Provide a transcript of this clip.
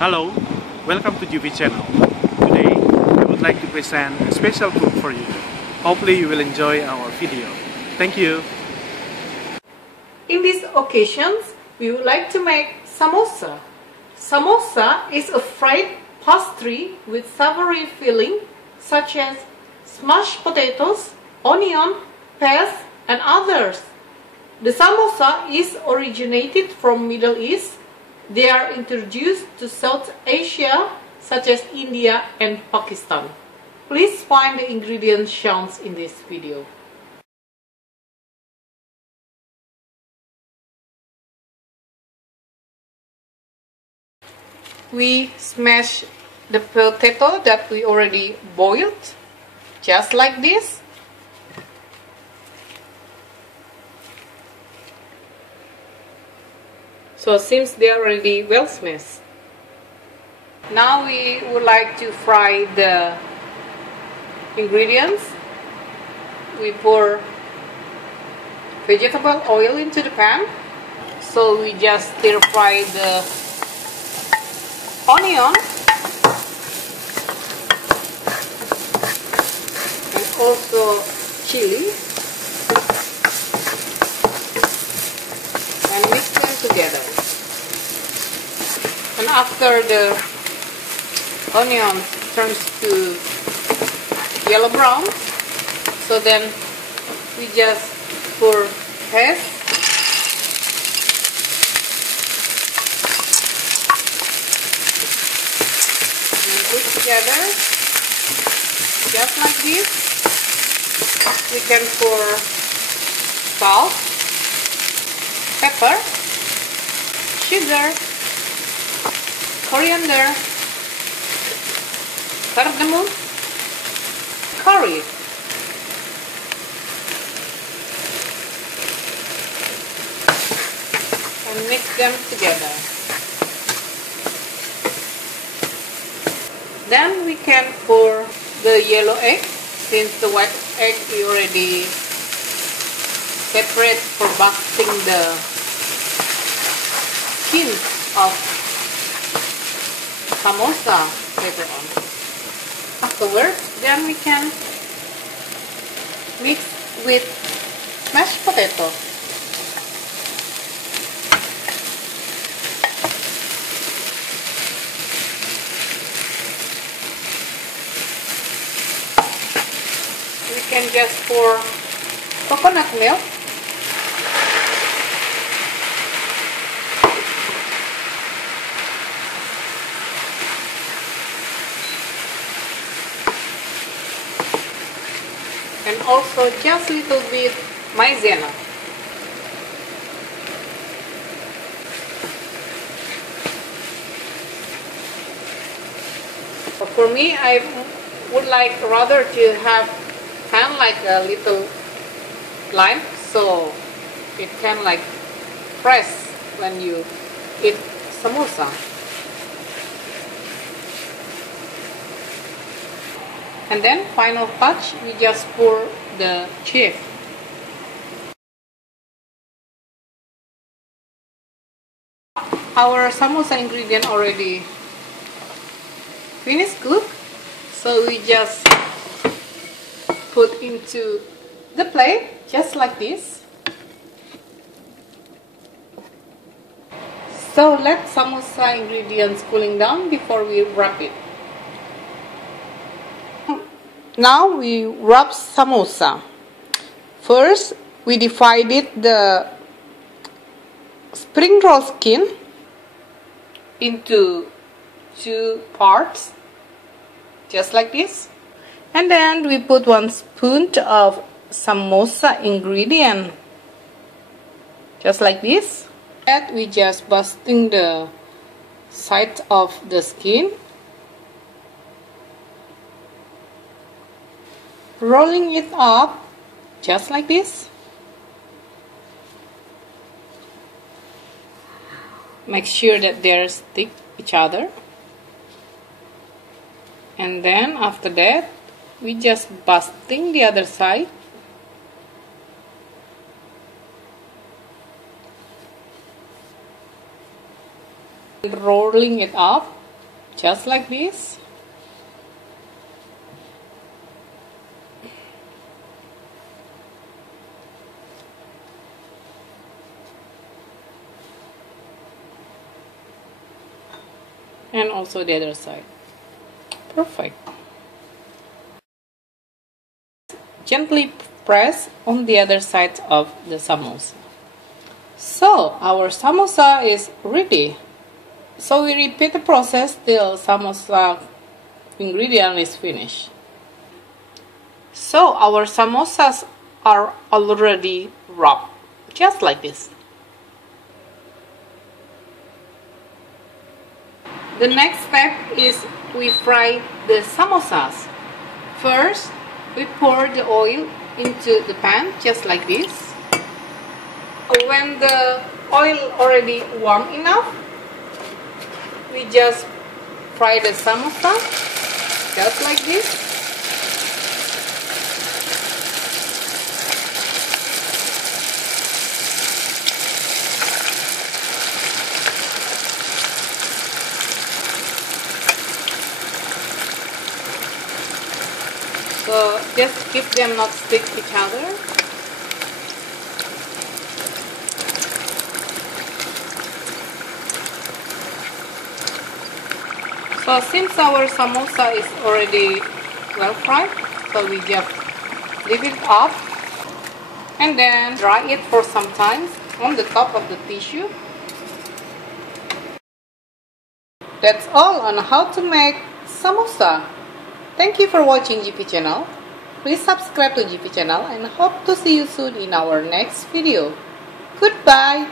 Hello, welcome to GV channel. Today, I would like to present a special cook for you. Hopefully you will enjoy our video. Thank you. In these occasions, we would like to make samosa. Samosa is a fried pastry with savory filling such as smashed potatoes, onion, peas, and others. The samosa is originated from Middle East. They are introduced to South Asia such as India and Pakistan. Please find the ingredients shown in this video. We smash the potato that we already boiled, just like this. So since they are already well smashed, now we would like to fry the ingredients. We pour vegetable oil into the pan. So we just stir fry the onion and also chili and mix them together. And after the onion turns to yellow brown, so then we just pour peas and put together just like this. We can pour salt, pepper, sugar, coriander, cardamom, curry, and mix them together. Then we can pour the yellow egg, since the white egg is already separate for basting the skin of samosa later on. Afterwards, then we can mix with mashed potato. We can just pour coconut milk. And also just a little bit maizena. For me, I would like rather to have kind of like a little lime, so it can like press when you eat samosa. And then final touch, we just pour the cheese. Our samosa ingredient already finished cook, so we just put into the plate just like this. So let samosa ingredients cooling down before we wrap it. Now we wrap samosa. First, we divided the spring roll skin into two parts, just like this. And then we put 1 spoon of samosa ingredient, just like this. And we just busting the side of the skin, rolling it up just like this. Make sure that they stick each other, and then after that we just busting the other side. Rolling it up just like this. And also the other side. Perfect. Gently press on the other side of the samosa. So our samosa is ready. So we repeat the process till samosa ingredient is finished. So our samosas are already wrapped, just like this. The next step is we fry the samosas. First, we pour the oil into the pan, just like this. When the oil already warm enough, we just fry the samosa, just like this. So just keep them not stick each other. So since our samosa is already well fried, so we just leave it up and then dry it for some time on the top of the tissue. That's all on how to make samosa. Thank you for watching GP channel. Please subscribe to GP channel and hope to see you soon in our next video. Goodbye.